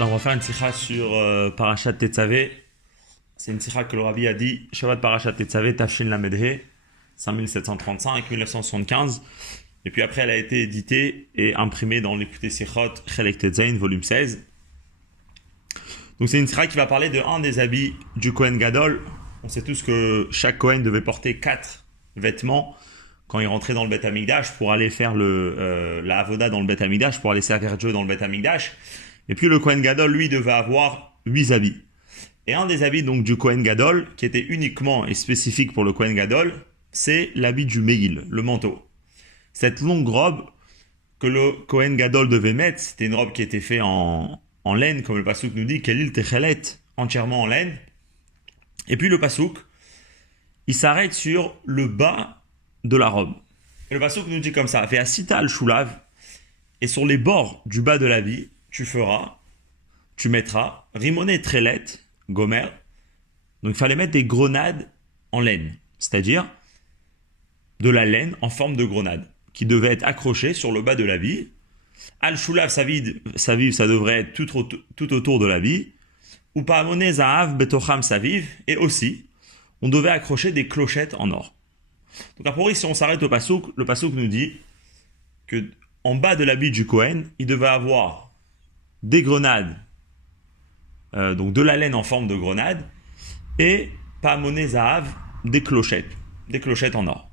Alors on va faire une sikha sur Parashat Tetzavé. C'est une sikha que le Rabbi a dit Shabbat Parashat Tetzavé, Tafshin Lamedhe, 5735-1975. Et puis après elle a été éditée et imprimée dans l'écouté Sikhot Chelek Tetzain, volume 16. Donc c'est une sikha qui va parler de un des habits du Kohen Gadol. On sait tous que chaque Kohen devait porter 4 vêtements quand il rentrait dans le Beth Amikdash pour aller faire la Avoda dans le Beth Amikdash, pour aller servir Dieu dans le Beth Amikdash. Et puis le Kohen Gadol, lui, devait avoir 8 habits. Et un des habits donc du Kohen Gadol, qui était uniquement et spécifique pour le Kohen Gadol, c'est l'habit du Meil, le manteau. Cette longue robe que le Kohen Gadol devait mettre, c'était une robe qui était faite en laine, comme le Passouk nous dit, Kelil Techelet, entièrement en laine. Et puis le Passouk, il s'arrête sur le bas de la robe. Et le Passouk nous dit comme ça, fait asita al shulav, et sur les bords du bas de l'habit, tu mettras rimoné trelet, gomer. Donc il fallait mettre des grenades en laine, c'est-à-dire de la laine en forme de grenade, qui devait être accrochée sur le bas de l'habit. Al shulav saviv, ça devrait être tout autour de l'habit. Ou pa'amoné za'av betocham saviv, et aussi, on devait accrocher des clochettes en or. Donc a priori, si on s'arrête au Passouk, le Passouk nous dit que en bas de l'habit du Kohen, il devait avoir des grenades, donc de la laine en forme de grenade, et pa'amoné za'av, des clochettes en or.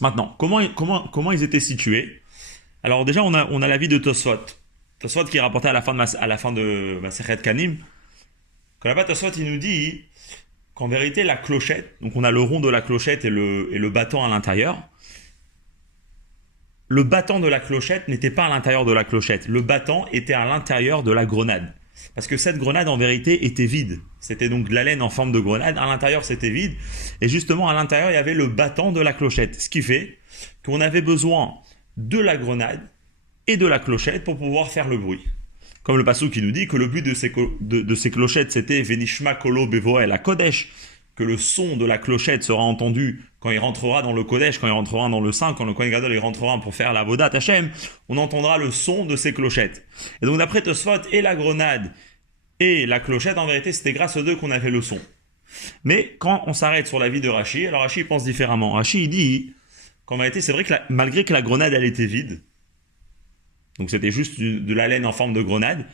Maintenant, comment ils étaient situés? Alors déjà, on a l'avis de Tosfot qui est rapporté à la fin de Masechet Kanim. Quand là-bas, Tosfot, il nous dit qu'en vérité, la clochette, donc on a le rond de la clochette et le battant à l'intérieur. Le battant de la clochette n'était pas à l'intérieur de la clochette. Le battant était à l'intérieur de la grenade. Parce que cette grenade, en vérité, était vide. C'était donc de la laine en forme de grenade. À l'intérieur, c'était vide. Et justement, à l'intérieur, il y avait le battant de la clochette. Ce qui fait qu'on avait besoin de la grenade et de la clochette pour pouvoir faire le bruit. Comme le Passouk qui nous dit que le but de ces clochettes, c'était Venishma Kolo Bevoel à Kodesh, que le son de la clochette sera entendu quand il rentrera dans le Kodesh, quand il rentrera dans le Saint, quand le Kohen Gadol il rentrera pour faire la Vodat Hashem, on entendra le son de ces clochettes. Et donc d'après Tosfot, et la grenade et la clochette, en vérité, c'était grâce aux deux qu'on avait le son. Mais quand on s'arrête sur la vie de Rashi, alors Rashi pense différemment. Rashi il dit qu'en vérité, c'est vrai que malgré que la grenade elle était vide, donc c'était juste de la laine en forme de grenade,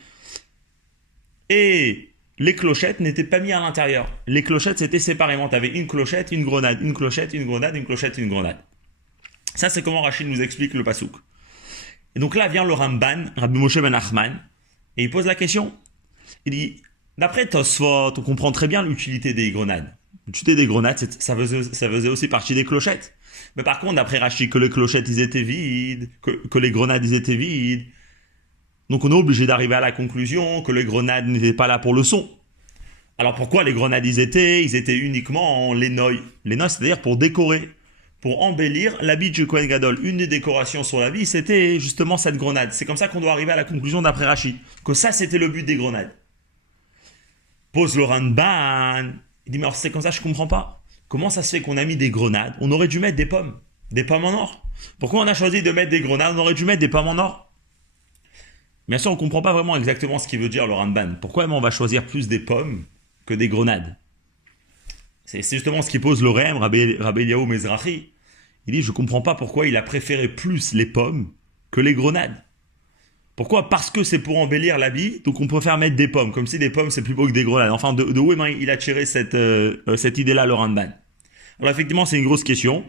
et les clochettes n'étaient pas mis à l'intérieur. Les clochettes, c'était séparément. Tu avais une clochette, une grenade, une clochette, une grenade, une clochette, une grenade. Ça, c'est comment Rachid nous explique le Passouk. Et donc là vient le Ramban, Rabbi Moshe ben Nachman, et il pose la question. Il dit, d'après Tosfot, on comprend très bien l'utilité des grenades. L'utilité des grenades, ça faisait aussi partie des clochettes. Mais par contre, d'après Rachid, que les clochettes, ils étaient vides, que les grenades, ils étaient vides. Donc on est obligé d'arriver à la conclusion que les grenades n'étaient pas là pour le son. Alors pourquoi les grenades ils étaient uniquement en lénoï. Lénoï, c'est-à-dire pour décorer, pour embellir l'habit du Kohen Gadol. Une des décorations sur l'habit, c'était justement cette grenade. C'est comme ça qu'on doit arriver à la conclusion d'après Rashi, que ça c'était le but des grenades. Pose le Ramban, il dit mais alors c'est comme ça, je comprends pas. Comment ça se fait qu'on a mis des grenades? On aurait dû mettre des pommes en or. Pourquoi on a choisi de mettre des grenades? On aurait dû mettre des pommes en or. Bien sûr, on ne comprend pas vraiment exactement ce qu'il veut dire le Ramban. Pourquoi on va choisir plus des pommes que des grenades? C'est justement ce qui pose le Rem, Rabbi Eliyahu Mezrahi. Il dit, je ne comprends pas pourquoi il a préféré plus les pommes que les grenades. Pourquoi? Parce que c'est pour embellir l'habit, donc on préfère mettre des pommes, comme si des pommes c'est plus beau que des grenades. Enfin, de où il a tiré cette idée-là, le Ramban? Alors effectivement, c'est une grosse question.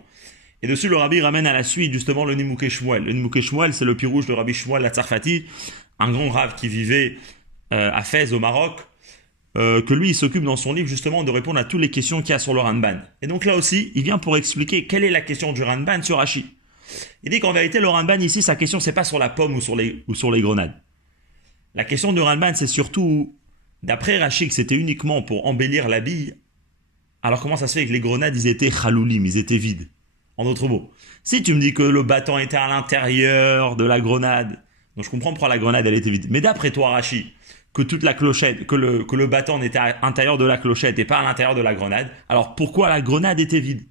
Et dessus, le Rabbi ramène à la suite justement le Nimukei Shmuel. Le Nimukei Shmuel, c'est le pirouge de Rabbi Shmuel la Tzarfati, un grand rave qui vivait à Fès au Maroc, que lui il s'occupe dans son livre justement de répondre à toutes les questions qu'il y a sur le Ramban. Et donc là aussi, il vient pour expliquer quelle est la question du Ramban sur Rashi. Il dit qu'en vérité le Ramban ici, sa question c'est pas sur la pomme ou sur les grenades. La question du Ramban c'est surtout, d'après Rashi, que c'était uniquement pour embellir l'habit. Alors comment ça se fait que les grenades ils étaient chaloulim, ils étaient vides? En d'autres mots, si tu me dis que le battant était à l'intérieur de la grenade, donc je comprends pourquoi la grenade elle était vide. Mais d'après toi, Rashi, que toute la clochette, que le battant était à l'intérieur de la clochette et pas à l'intérieur de la grenade, alors pourquoi la grenade était vide?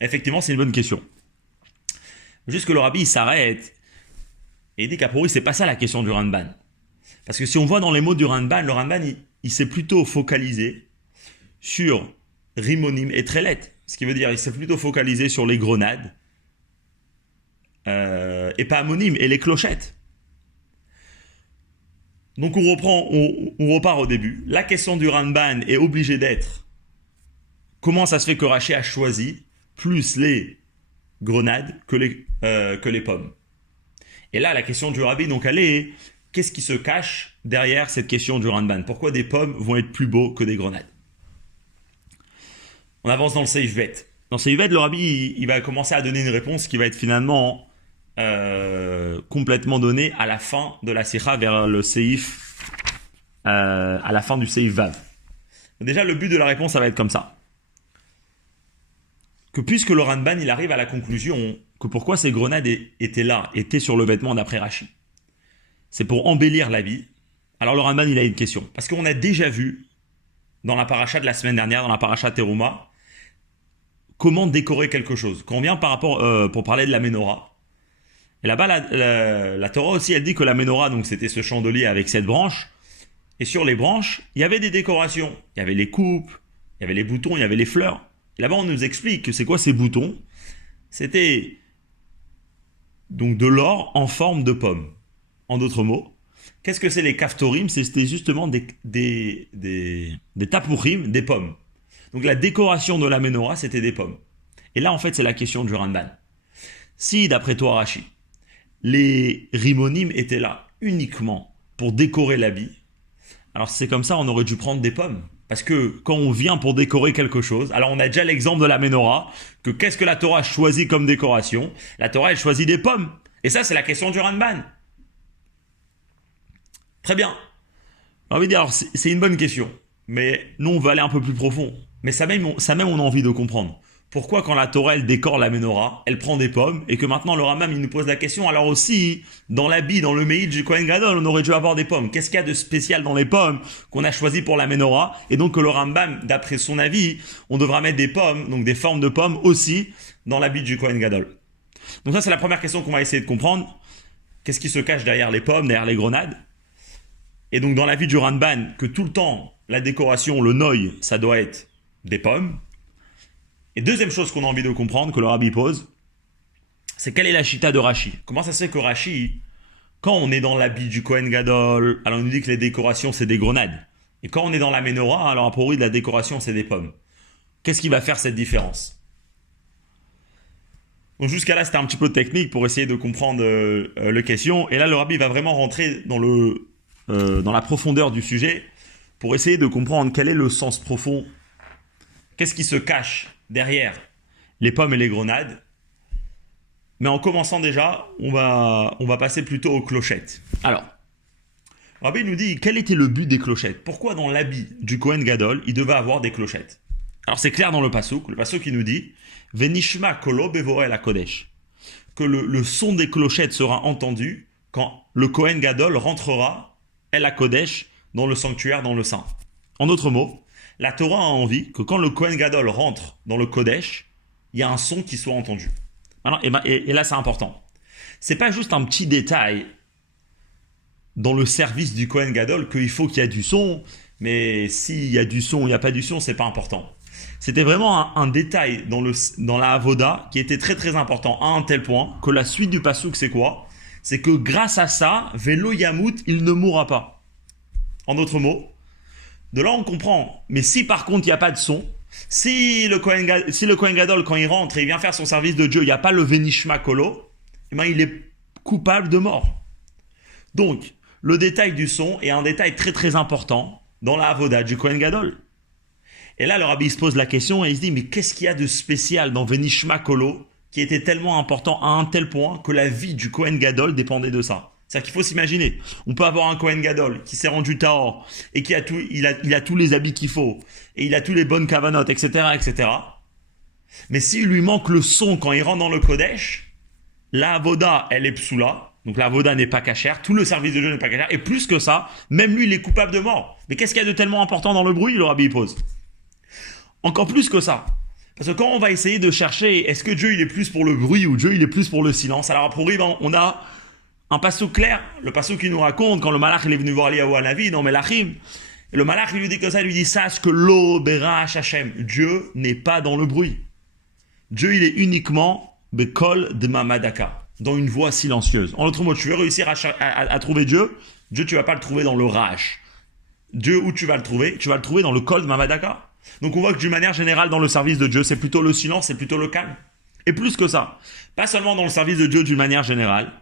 Effectivement, c'est une bonne question. Juste que le Rabbi il s'arrête et il dit qu'à priori c'est pas ça la question du Ramban. Parce que si on voit dans les mots du Ramban, le Ramban, il s'est plutôt focalisé sur Rimonim et Trelet. Ce qui veut dire, il s'est plutôt focalisé sur les grenades, et pas Amonim, et les clochettes. Donc on repart au début. La question du Ramban est obligée d'être comment ça se fait que Rashi a choisi plus les grenades que les pommes. Et là, la question du Rabbi, donc elle est, qu'est-ce qui se cache derrière cette question du Ramban? Pourquoi des pommes vont être plus beaux que des grenades? On avance dans le Seif Bet. Dans le Seif Bet, le Rabbi, il va commencer à donner une réponse qui va être finalement complètement donnée à la fin de la Sikha, vers le Seif, à la fin du Seif Vav. Déjà, le but de la réponse, ça va être comme ça. Que puisque le Ramban, il arrive à la conclusion que pourquoi ces grenades étaient sur le vêtement d'après Rashi, c'est pour embellir l'habit. Alors le Ramban, il a une question. Parce qu'on a déjà vu, dans la paracha de la semaine dernière, dans la paracha Teruma, comment décorer quelque chose. Quand on vient pour parler de la menorah, et là-bas, la Torah aussi, elle dit que la menorah, donc c'était ce chandelier avec 7 branches, et sur les branches, il y avait des décorations. Il y avait les coupes, il y avait les boutons, il y avait les fleurs. Et là-bas, on nous explique que c'est quoi ces boutons? C'était donc de l'or en forme de pomme. En d'autres mots, qu'est-ce que c'est les kaftorim? C'était justement des tapourim, des pommes. Donc la décoration de la menorah, c'était des pommes. Et là, en fait, c'est la question du Ramban. Si, d'après toi, Rashi, les rimonim étaient là uniquement pour décorer l'habit, alors c'est comme ça, on aurait dû prendre des pommes. Parce que quand on vient pour décorer quelque chose, alors on a déjà l'exemple de la menorah, que qu'est-ce que la Torah choisit comme décoration? La Torah, elle choisit des pommes. Et ça, c'est la question du Ramban. Très bien. J'ai envie de dire, alors c'est une bonne question. Mais nous, on va aller un peu plus profond. Mais ça même, on a envie de comprendre. Pourquoi quand la Torah, elle décore la menorah, elle prend des pommes, et que maintenant le Rambam, il nous pose la question, alors aussi, dans l'habit, dans le meïd du Kohen Gadol, on aurait dû avoir des pommes. Qu'est-ce qu'il y a de spécial dans les pommes qu'on a choisi pour la menorah? Et donc que le Rambam, d'après son avis, on devra mettre des pommes, donc des formes de pommes aussi, dans l'habit du Kohen Gadol. Donc ça, c'est la première question qu'on va essayer de comprendre. Qu'est-ce qui se cache derrière les pommes, derrière les grenades? Et donc dans la vie du Ramban, que tout le temps, la décoration, le noï, ça doit être des pommes. Et deuxième chose qu'on a envie de comprendre, que le Rabbi pose, c'est quelle est la chita de Rashi? Comment ça se fait que Rashi, quand on est dans l'habit du Kohen Gadol, alors on nous dit que les décorations c'est des grenades. Et quand on est dans la menorah, alors a priori de la décoration c'est des pommes. Qu'est-ce qui va faire cette différence? Donc jusqu'à là c'était un petit peu technique pour essayer de comprendre le question. Et là le Rabbi va vraiment rentrer dans la profondeur du sujet pour essayer de comprendre quel est le sens profond. Qu'est-ce qui se cache derrière les pommes et les grenades? Mais en commençant déjà, on va passer plutôt aux clochettes. Alors, Rabbi nous dit quel était le but des clochettes. Pourquoi dans l'habit du Kohen Gadol, il devait avoir des clochettes? Alors c'est clair dans le passouk. Le passouk qui nous dit Venishma kolo bevorel hakodesh, que le son des clochettes sera entendu quand le Kohen Gadol rentrera el hakodesh dans le sanctuaire, dans le saint. En d'autres mots, la Torah a envie que quand le Kohen Gadol rentre dans le Kodesh, il y a un son qui soit entendu. Alors, et là, c'est important. C'est pas juste un petit détail dans le service du Kohen Gadol qu'il faut qu'il y ait du son, mais s'il y a du son ou il n'y a pas du son, c'est pas important. C'était vraiment un détail dans la Avoda qui était très très important, à un tel point que la suite du passouk, c'est quoi? C'est que grâce à ça, Velo Yamut, il ne mourra pas. En d'autres mots, de là on comprend. Mais si par contre il n'y a pas de son, si le Kohen Gadol quand il rentre et il vient faire son service de Dieu, il n'y a pas le Venishma Kolo, eh ben, il est coupable de mort. Donc le détail du son est un détail très très important dans la Avoda du Kohen Gadol. Et là le Rabbi se pose la question et il se dit mais qu'est-ce qu'il y a de spécial dans Venishma Kolo qui était tellement important à un tel point que la vie du Kohen Gadol dépendait de ça? C'est-à-dire qu'il faut s'imaginer, on peut avoir un Kohen Gadol qui s'est rendu Tahor et qui a tout, il a tous les habits qu'il faut et il a tous les bonnes kavanot, etc., etc. Mais s'il lui manque le son quand il rentre dans le Kodesh, la avoda, elle est psoula, donc la avoda n'est pas cachère, tout le service de Dieu n'est pas cachère, et plus que ça, même lui, il est coupable de mort. Mais qu'est-ce qu'il y a de tellement important dans le bruit, le Rabbi pose? Encore plus que ça. Parce que quand on va essayer de chercher, est-ce que Dieu, il est plus pour le bruit ou Dieu, il est plus pour le silence? Alors, pour on a un passouk clair, le passouk qui nous raconte quand le malach il est venu voir Eliyahu Hanavi dans Melachim, et le malach il lui dit que ça, il lui dit sache que lo berach Hashem, Dieu n'est pas dans le bruit. Dieu il est uniquement bekol de mamadaka, dans une voix silencieuse. En d'autres mots, tu veux réussir à trouver Dieu, Dieu tu vas pas le trouver dans le rach. Dieu où tu vas le trouver dans le kol de mamadaka. Donc on voit que d'une manière générale dans le service de Dieu, c'est plutôt le silence, c'est plutôt le calme. Et plus que ça, pas seulement dans le service de Dieu d'une manière générale,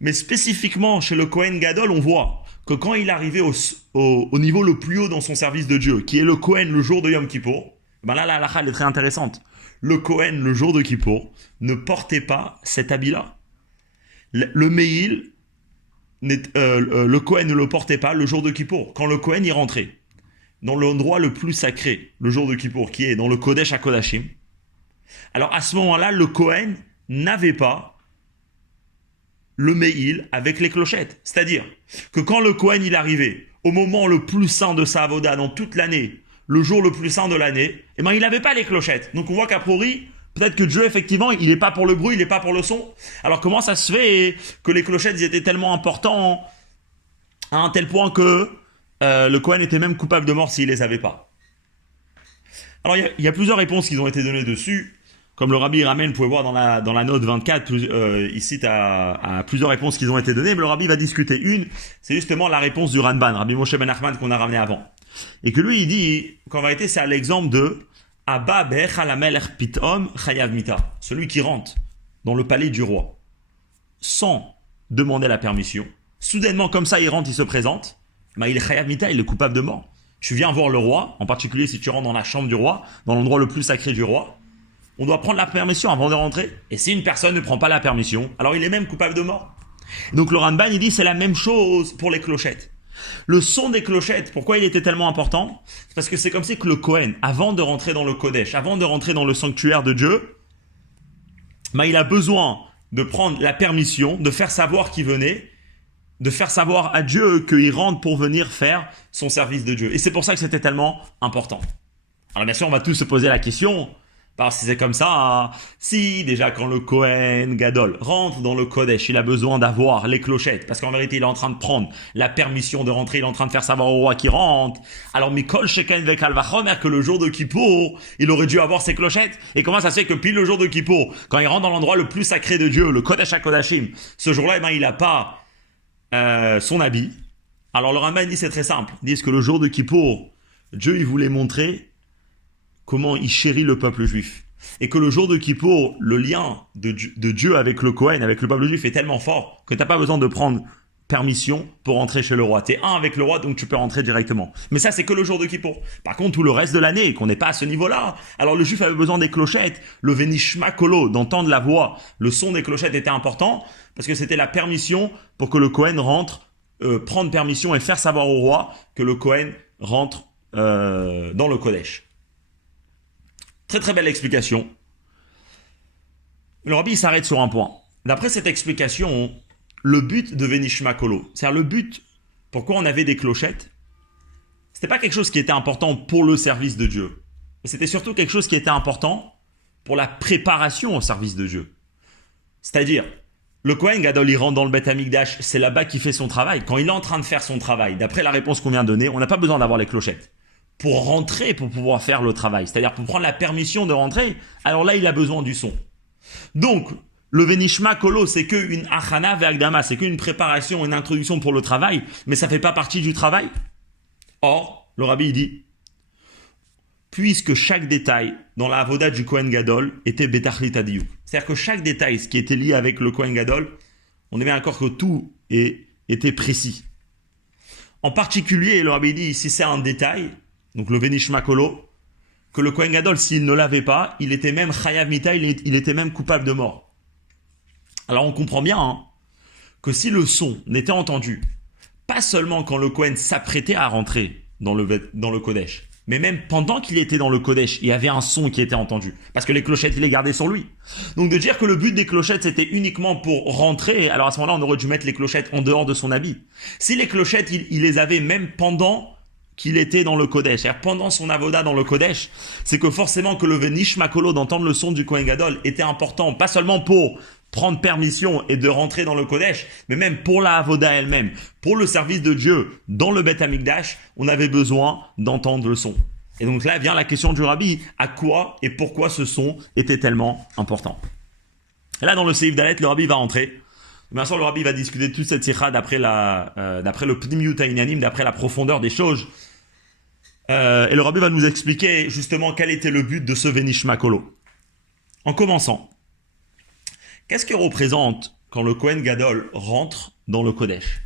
mais spécifiquement chez le Kohen Gadol, on voit que quand il arrivait au niveau le plus haut dans son service de Dieu, qui est le Kohen le jour de Yom Kippour, ben là la halakha elle est très intéressante. Le Kohen le jour de Kippour ne portait pas cet habit-là. Le Meil, le Kohen ne le portait pas le jour de Kippour. Quand le Kohen y rentrait dans l'endroit le plus sacré, le jour de Kippour, qui est dans le Kodesh HaKodashim, alors à ce moment-là, le Kohen n'avait pas le Meil avec les clochettes. C'est-à-dire que quand le Kohen il arrivait au moment le plus saint de sa avoda dans toute l'année, le jour le plus saint de l'année, eh ben il n'avait pas les clochettes. Donc on voit qu'à priori, peut-être que Dieu effectivement, il n'est pas pour le bruit, il n'est pas pour le son. Alors comment ça se fait que les clochettes ils étaient tellement importants à un tel point que le Kohen était même coupable de mort s'il les avait pas? Alors il y a plusieurs réponses qui ont été données dessus. Comme le Rabbi ramène, vous pouvez voir dans la note 24, il cite à plusieurs réponses qui ont été données, mais le Rabbi va discuter une, c'est justement la réponse du Ranban, Rabbi Moshe Ben Nachman qu'on a ramené avant. Et que lui, il dit qu'en vérité, c'est à l'exemple de Abba Be'ech Alamelech Pitom Chayav Mita, celui qui rentre dans le palais du roi, sans demander la permission. Soudainement, comme ça, il rentre, il se présente, mais il est Chayav Mita, il est coupable de mort. Tu viens voir le roi, en particulier si tu rentres dans la chambre du roi, dans l'endroit le plus sacré du roi, on doit prendre la permission avant de rentrer. Et si une personne ne prend pas la permission, alors il est même coupable de mort. Donc le Ranban, il dit c'est la même chose pour les clochettes. Le son des clochettes, pourquoi il était tellement important? C'est parce que c'est comme si que le Kohen, avant de rentrer dans le Kodesh, avant de rentrer dans le sanctuaire de Dieu, il a besoin de prendre la permission, de faire savoir qu'il venait, de faire savoir à Dieu qu'il rentre pour venir faire son service de Dieu. Et c'est pour ça que c'était tellement important. Alors bien sûr, on va tous se poser la question... Parce que c'est comme ça, si déjà quand le Kohen Gadol rentre dans le Kodesh, il a besoin d'avoir les clochettes, parce qu'en vérité il est en train de prendre la permission de rentrer, il est en train de faire savoir au roi qui rentre, alors Mikol Sheken Vekal Vachomer que le jour de Kippour, il aurait dû avoir ses clochettes, et comment ça se fait que pile le jour de Kippour, quand il rentre dans l'endroit le plus sacré de Dieu, le Kodesh HaKodashim, ce jour-là, il n'a pas son habit. Alors le Rambam dit c'est très simple, ils disent que le jour de Kippour, Dieu il voulait montrer comment il chérit le peuple juif. Et que le jour de Kippour, le lien de Dieu avec le Kohen, avec le peuple juif est tellement fort que tu n'as pas besoin de prendre permission pour rentrer chez le roi. Tu es un avec le roi, donc tu peux rentrer directement. Mais ça, c'est que le jour de Kippour. Par contre, tout le reste de l'année, qu'on n'est pas à ce niveau-là, alors le juif avait besoin des clochettes, le venishma kolo, d'entendre la voix. Le son des clochettes était important, parce que c'était la permission pour que le Kohen rentre, prendre permission et faire savoir au roi que le Kohen rentre dans le Kodesh. Très très belle explication. Le Rabbi s'arrête sur un point. D'après cette explication, le but de Venishma Kolo, c'est-à-dire le but, pourquoi on avait des clochettes, c'était pas quelque chose qui était important pour le service de Dieu. Mais c'était surtout quelque chose qui était important pour la préparation au service de Dieu. C'est-à-dire, le Kohen Gadol, il rentre dans le Beth Amikdash, c'est là-bas qu'il fait son travail. Quand il est en train de faire son travail, d'après la réponse qu'on vient de donner, on n'a pas besoin d'avoir les clochettes. Pour rentrer, pour pouvoir faire le travail, c'est-à-dire pour prendre la permission de rentrer, alors là, il a besoin du son. Donc, le Venishma Kolo, c'est qu'une achana ve'agdama, c'est qu'une préparation, une introduction pour le travail, mais ça ne fait pas partie du travail. Or, le Rabbi dit, puisque chaque détail dans la avoda du Kohen Gadol était betachlit hadiyuk, c'est-à-dire que chaque détail, ce qui était lié avec le Kohen Gadol, on est bien d'accord que tout était précis. En particulier, le Rabbi dit, si c'est un détail, donc le Venishma Kolo, que le Kohen Gadol, s'il ne l'avait pas, il était même Chayav Mita, il était même coupable de mort. Alors on comprend bien que si le son n'était entendu, pas seulement quand le Kohen s'apprêtait à rentrer dans le Kodesh, mais même pendant qu'il était dans le Kodesh, il y avait un son qui était entendu, parce que les clochettes, il les gardait sur lui. Donc de dire que le but des clochettes, c'était uniquement pour rentrer, alors à ce moment-là, on aurait dû mettre les clochettes en dehors de son habit. Si les clochettes, il les avait même pendant qu'il était dans le Kodesh, c'est-à-dire pendant son avoda dans le Kodesh, c'est que forcément que le Venishma Kolo, d'entendre le son du Kohen Gadol, était important, pas seulement pour prendre permission et de rentrer dans le Kodesh, mais même pour la Avoda elle-même, pour le service de Dieu dans le Beth Amikdash, on avait besoin d'entendre le son. Et donc là vient la question du Rabbi, à quoi et pourquoi ce son était tellement important. Et là dans le Seif Dalet, le Rabbi va rentrer. Bien sûr, le Rabbi va discuter de toute cette sikha d'après le Pnimiut Ha'inyanim, d'après la profondeur des choses. Et le Rabbi va nous expliquer justement quel était le but de ce Venishma Kolo. En commençant, qu'est-ce que représente quand le Kohen Gadol rentre dans le Kodesh?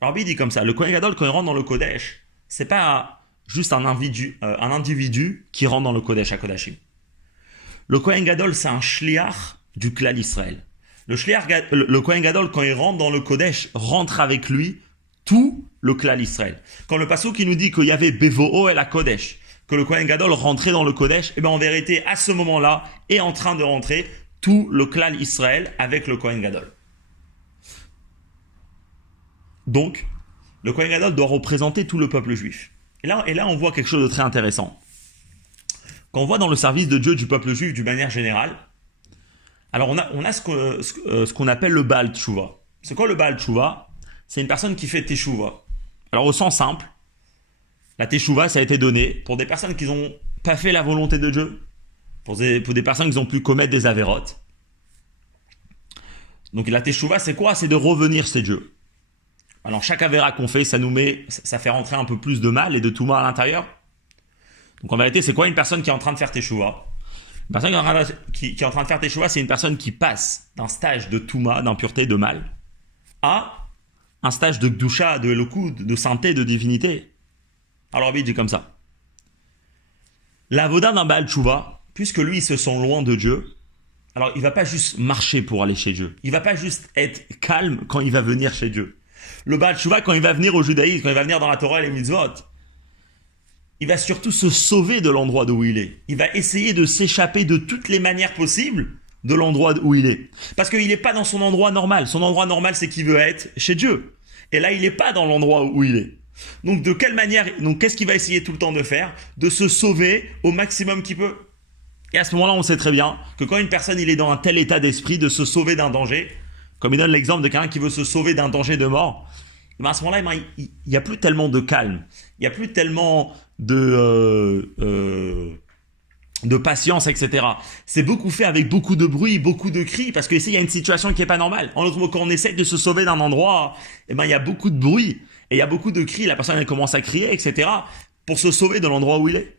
Le Rabbi dit comme ça, le Kohen Gadol quand il rentre dans le Kodesh, c'est pas juste un individu qui rentre dans le Kodesh à Kodashim. Le Kohen Gadol, c'est un shliach du Klal Israël. Le Kohen Gadol, quand il rentre dans le Kodesh, rentre avec lui tout le Klal Israël. Quand le pasuk qui nous dit qu'il y avait Bevo'o et la Kodesh, que le Kohen Gadol rentrait dans le Kodesh, et bien en vérité, à ce moment-là, est en train de rentrer tout le Klal Israël avec le Kohen Gadol. Donc, le Kohen Gadol doit représenter tout le peuple juif. Et là, on voit quelque chose de très intéressant. Quand on voit dans le service de Dieu du peuple juif d'une manière générale, alors on a ce qu'on appelle le Baal Tshuva. C'est quoi le Baal Tshuva? C'est une personne qui fait Teshuva. Alors au sens simple, la Teshuva, ça a été donné pour des personnes qui n'ont pas fait la volonté de Dieu, pour des personnes qui ont pu commettre des avérotes. Donc la Teshuva, c'est quoi? C'est de revenir, c'est Dieu. Alors chaque avéra qu'on fait, ça fait rentrer un peu plus de mal et de tout mal à l'intérieur. Donc en vérité, c'est quoi une personne qui est en train de faire Teshuva? Une personne qui est en train de faire Teshuva, c'est une personne qui passe d'un stage de Touma, d'impureté, de mal, à un stage de Gdusha, de Elokud, de sainteté, de divinité. Alors Rabbi dit comme ça. La Avoda d'un Baal Tshuva, puisque lui il se sent loin de Dieu, alors il va pas juste marcher pour aller chez Dieu. Il va pas juste être calme quand il va venir chez Dieu. Le Baal Tshuva, quand il va venir au judaïsme, quand il va venir dans la Torah et les mitzvot, il va surtout se sauver de l'endroit où il est. Il va essayer de s'échapper de toutes les manières possibles de l'endroit où il est. Parce qu'il n'est pas dans son endroit normal. Son endroit normal, c'est qu'il veut être chez Dieu. Et là, il n'est pas dans l'endroit où il est. Donc, de quelle manière, qu'est-ce qu'il va essayer tout le temps de faire? De se sauver au maximum qu'il peut. Et à ce moment-là, on sait très bien que quand une personne il est dans un tel état d'esprit de se sauver d'un danger, comme il donne l'exemple de quelqu'un qui veut se sauver d'un danger de mort, à ce moment-là, il n'y a plus tellement de calme. Il n'y a plus tellement de patience, etc. C'est beaucoup fait avec beaucoup de bruit, beaucoup de cris, parce que ici, il y a une situation qui n'est pas normale. En autre mot, quand on essaie de se sauver d'un endroit, il y a beaucoup de bruit, et il y a beaucoup de cris, la personne elle commence à crier, etc., pour se sauver de l'endroit où il est.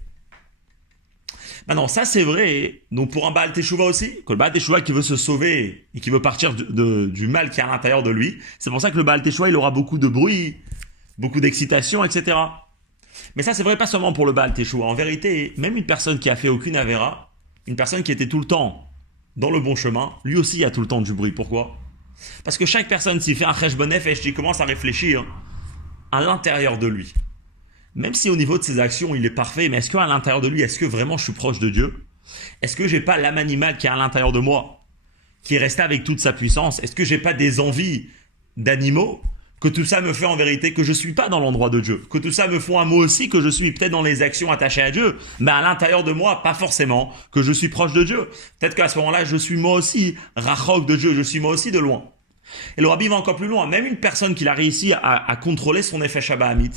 Maintenant, ça c'est vrai, donc pour un Baal Teshuva aussi, que le Baal Teshuva qui veut se sauver et qui veut partir du mal qui est à l'intérieur de lui, c'est pour ça que le Baal Teshuva il aura beaucoup de bruit, beaucoup d'excitation, etc. Mais ça c'est vrai pas seulement pour le Baal Teshuva, en vérité, même une personne qui a fait aucune avéra, une personne qui était tout le temps dans le bon chemin, lui aussi a tout le temps du bruit. Pourquoi? Parce que chaque personne, s'il fait un cheshbon nefesh, il commence à réfléchir à l'intérieur de lui. Même si au niveau de ses actions, il est parfait, mais est-ce qu'à l'intérieur de lui, est-ce que vraiment je suis proche de Dieu? Est-ce que j'ai pas l'âme animale qui est à l'intérieur de moi, qui est restée avec toute sa puissance? Est-ce que j'ai pas des envies d'animaux? Que tout ça me fait en vérité que je suis pas dans l'endroit de Dieu. Que tout ça me font à moi aussi que je suis peut-être dans les actions attachées à Dieu, mais à l'intérieur de moi, pas forcément que je suis proche de Dieu. Peut-être qu'à ce moment-là, je suis moi aussi rachok de Dieu, je suis moi aussi de loin. Et le Rabbi va encore plus loin. Même une personne qui a réussi à contrôler son effet Shabbahamit,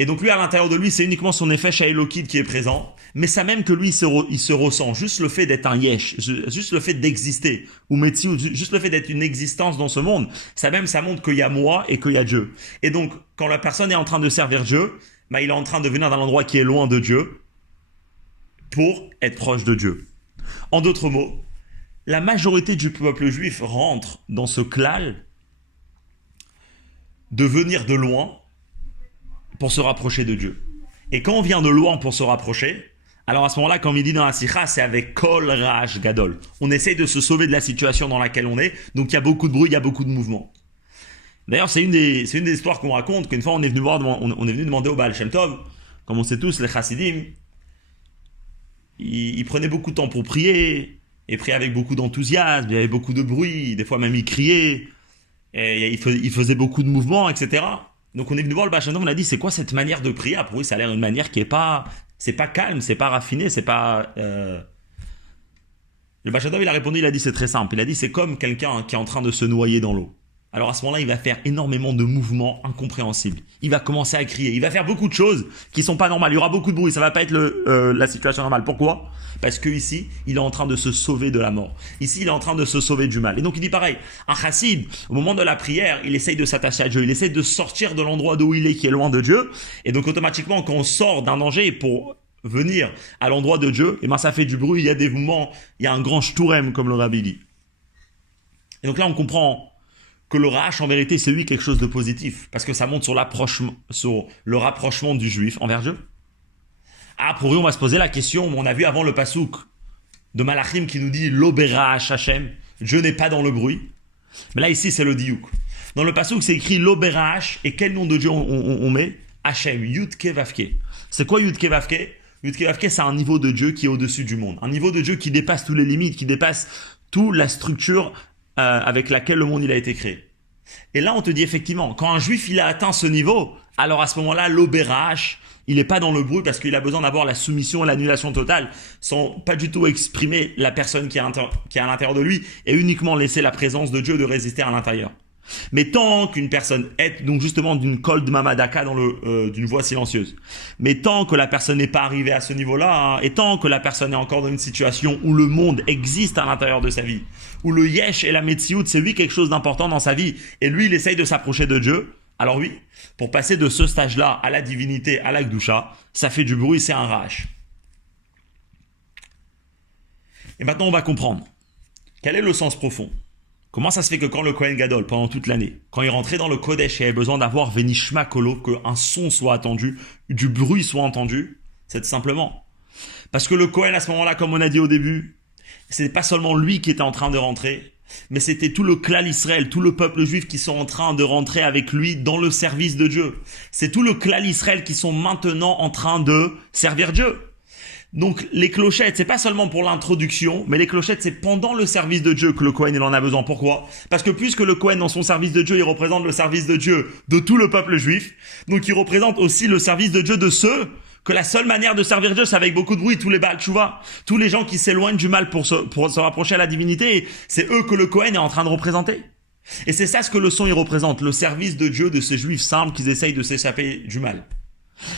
et donc lui, à l'intérieur de lui, c'est uniquement son effet Shaelokid qui est présent. Mais ça même que lui, il se ressent. Juste le fait d'être un yesh, juste le fait d'exister, ou Metziou, juste le fait d'être une existence dans ce monde, ça même, ça montre qu'il y a moi et qu'il y a Dieu. Et donc, quand la personne est en train de servir Dieu, il est en train de venir d'un endroit qui est loin de Dieu pour être proche de Dieu. En d'autres mots, la majorité du peuple juif rentre dans ce klal de venir de loin pour se rapprocher de Dieu. Et quand on vient de loin pour se rapprocher, alors à ce moment-là, comme il dit dans la sikha, c'est avec kol raj gadol. On essaye de se sauver de la situation dans laquelle on est, donc il y a beaucoup de bruit, il y a beaucoup de mouvement. D'ailleurs, c'est une des histoires qu'on raconte, qu'une fois on est venu demander au Baal Shem Tov, comme on sait tous, les chassidim, ils prenaient beaucoup de temps pour prier, et priaient avec beaucoup d'enthousiasme, il y avait beaucoup de bruit, des fois même ils criaient, et ils faisaient beaucoup de mouvements, etc. Donc on est venu voir le Baal Shem Tov, on a dit c'est quoi cette manière de prier? Pour lui ça a l'air une manière qui est pas, c'est pas calme, c'est pas raffiné, c'est pas Le Bachatov, il a répondu, il a dit c'est très simple. Il a dit c'est comme quelqu'un qui est en train de se noyer dans l'eau. Alors à ce moment-là, il va faire énormément de mouvements incompréhensibles. Il va commencer à crier. Il va faire beaucoup de choses qui sont pas normales. Il y aura beaucoup de bruit. Ça va pas être la situation normale. Pourquoi ? Parce que ici, il est en train de se sauver de la mort. Ici, il est en train de se sauver du mal. Et donc il dit pareil. Un chassid, au moment de la prière, il essaye de s'attacher à Dieu. Il essaye de sortir de l'endroit d'où il est, qui est loin de Dieu. Et donc automatiquement, quand on sort d'un danger pour venir à l'endroit de Dieu, et ben ça fait du bruit, il y a des mouvements, il y a un grand shtourem, comme le rabbi dit. Et donc là, on comprend que le rach, en vérité, c'est lui quelque chose de positif, parce que ça montre sur le rapprochement du juif envers Dieu. Ah, pour lui, on va se poser la question, on a vu avant le pasouk de Malachim qui nous dit Lo berach Hashem, Dieu n'est pas dans le bruit. Mais là, ici, c'est le diouk. Dans le pasouk, c'est écrit Lo berach, et quel nom de Dieu on met ? Hashem, Yudke Vavke. C'est quoi Yudke Vavke ? Yudke Vavke, c'est un niveau de Dieu qui est au-dessus du monde. Un niveau de Dieu qui dépasse toutes les limites, qui dépasse toute la structure avec laquelle le monde il a été créé. Et là, on te dit effectivement, quand un juif il a atteint ce niveau, alors à ce moment-là, l'obérach, il n'est pas dans le bruit parce qu'il a besoin d'avoir la soumission et l'annulation totale, sans pas du tout exprimer la personne qui est à l'intérieur de lui et uniquement laisser la présence de Dieu de résister à l'intérieur. Mais tant qu'une personne est donc justement d'une kol de mamadaka d'une voix silencieuse, mais tant que la personne n'est pas arrivée à ce niveau-là, hein, et tant que la personne est encore dans une situation où le monde existe à l'intérieur de sa vie, où le yesh et la metsiout, c'est lui quelque chose d'important dans sa vie, et lui il essaye de s'approcher de Dieu, alors oui, pour passer de ce stage-là à la divinité, à la gdusha, ça fait du bruit, c'est un rach. Et maintenant on va comprendre quel est le sens profond. Comment ça se fait que quand le Kohen Gadol, pendant toute l'année, quand il rentrait dans le Kodesh et avait besoin d'avoir Venishma Kolo, qu'un son soit attendu, du bruit soit entendu, c'est simplement parce que le Kohen à ce moment-là, comme on a dit au début, c'était pas seulement lui qui était en train de rentrer, mais c'était tout le klal Israël, tout le peuple juif qui sont en train de rentrer avec lui dans le service de Dieu. C'est tout le klal Israël qui sont maintenant en train de servir Dieu. Donc les clochettes, c'est pas seulement pour l'introduction, mais les clochettes, c'est pendant le service de Dieu que le Kohen il en a besoin. Pourquoi ? Parce que puisque le Kohen dans son service de Dieu, il représente le service de Dieu de tout le peuple juif, donc il représente aussi le service de Dieu de ceux que la seule manière de servir Dieu, c'est avec beaucoup de bruit, tous les Baal Tshuva, tous les gens qui s'éloignent du mal pour se rapprocher à la divinité, c'est eux que le Kohen est en train de représenter. Et c'est ça ce que le son il représente, le service de Dieu de ces juifs simples qui essayent de s'échapper du mal.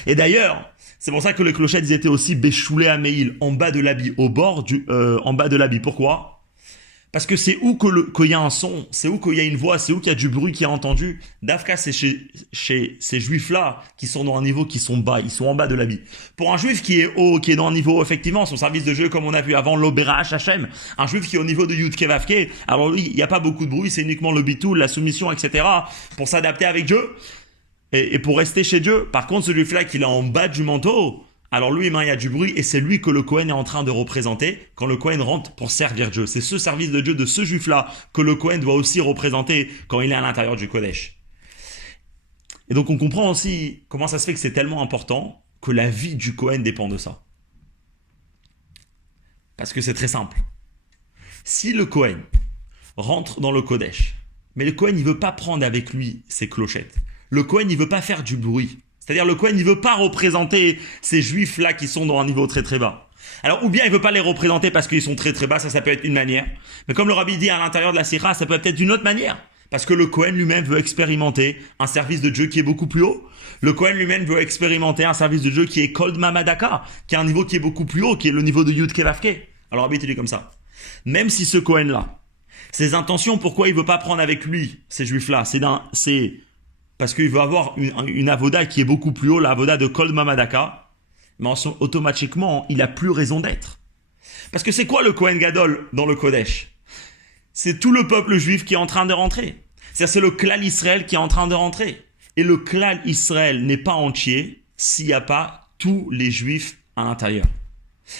Et d'ailleurs, c'est pour ça que les clochettes ils étaient aussi béchoulés à Meïl, en bas de l'habit, au bord en bas de l'habit. Pourquoi ? Parce que c'est où qu'il y a un son, c'est où qu'il y a une voix, c'est où qu'il y a du bruit qui est entendu. Dafka, c'est chez ces juifs-là qui sont dans un niveau qui sont bas, ils sont en bas de l'habit. Pour un juif qui est haut, qui est dans un niveau, effectivement, son service de Dieu, comme on a vu avant, l'Obérach Hashem, un juif qui est au niveau de Yudke Vavke, alors lui, il n'y a pas beaucoup de bruit, c'est uniquement le bitou, la soumission, etc., pour s'adapter avec Dieu. Et pour rester chez Dieu. Par contre, ce juif-là qui est en bas du manteau, alors lui, il y a du bruit et c'est lui que le Kohen est en train de représenter quand le Kohen rentre pour servir Dieu. C'est ce service de Dieu de ce juif-là que le Kohen doit aussi représenter quand il est à l'intérieur du Kodesh. Et donc on comprend aussi comment ça se fait que c'est tellement important que la vie du Kohen dépend de ça. Parce que c'est très simple. Si le Kohen rentre dans le Kodesh, mais le Kohen il veut pas prendre avec lui ses clochettes, le Kohen il veut pas faire du bruit, c'est-à-dire le Kohen il veut pas représenter ces juifs là qui sont dans un niveau très très bas. Alors ou bien il veut pas les représenter parce qu'ils sont très très bas, ça peut être une manière, mais comme le rabbi dit à l'intérieur de la Sikha, ça peut être une autre manière, parce que le Kohen lui-même veut expérimenter un service de Dieu qui est beaucoup plus haut. Le Kohen lui-même veut expérimenter un service de Dieu qui est Kol Mamadaka, qui est un niveau qui est beaucoup plus haut, qui est le niveau de Yudke Vavke. Alors le rabbi dit comme ça, même si ce Kohen là, ses intentions, pourquoi il veut pas prendre avec lui ces juifs là, c'est parce qu'il veut avoir une avoda qui est beaucoup plus haut, la avoda de Kol Mamadaka, mais automatiquement, il a plus raison d'être. Parce que c'est quoi le Kohen Gadol dans le Kodesh ? C'est tout le peuple juif qui est en train de rentrer. C'est le klal Israël qui est en train de rentrer. Et le klal Israël n'est pas entier s'il n'y a pas tous les juifs à l'intérieur.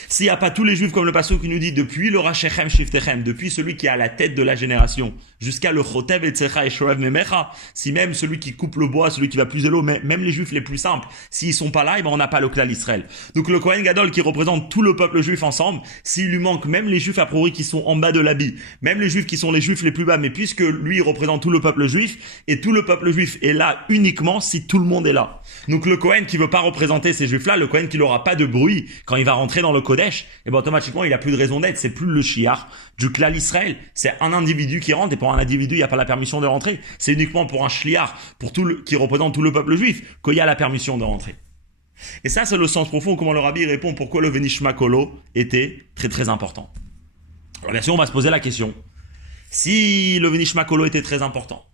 S'il n'y a pas tous les juifs, comme le pasteur qui nous dit, depuis le Rachechem Shiftechem, depuis celui qui est à la tête de la génération, jusqu'à le Chotev Etzecha et Shoev Memecha, si même celui qui coupe le bois, celui qui va plus de l'eau, même les juifs les plus simples, s'ils sont pas là, on n'a pas le klal Israël. Donc le Kohen Gadol qui représente tout le peuple juif ensemble, s'il lui manque même les juifs a priori qui sont en bas de l'habit, même les juifs qui sont les juifs les plus bas, mais puisque lui il représente tout le peuple juif, et tout le peuple juif est là uniquement si tout le monde est là. Donc le Kohen qui veut pas représenter ces juifs-là, le Kohen qui n'aura pas de bruit quand il va rentrer dans le le Kodesh, et ben automatiquement il a plus de raison d'être, c'est plus le shiar du klal Israël, c'est un individu qui rentre, et pour un individu il n'y a pas la permission de rentrer, c'est uniquement pour un shliar, pour qui représente tout le peuple juif, qu'il y a la permission de rentrer. Et ça c'est le sens profond, comment le rabbi répond pourquoi le Venishma Kolo était très très important. Alors bien sûr on va se poser la question, si le Venishma Kolo était très important,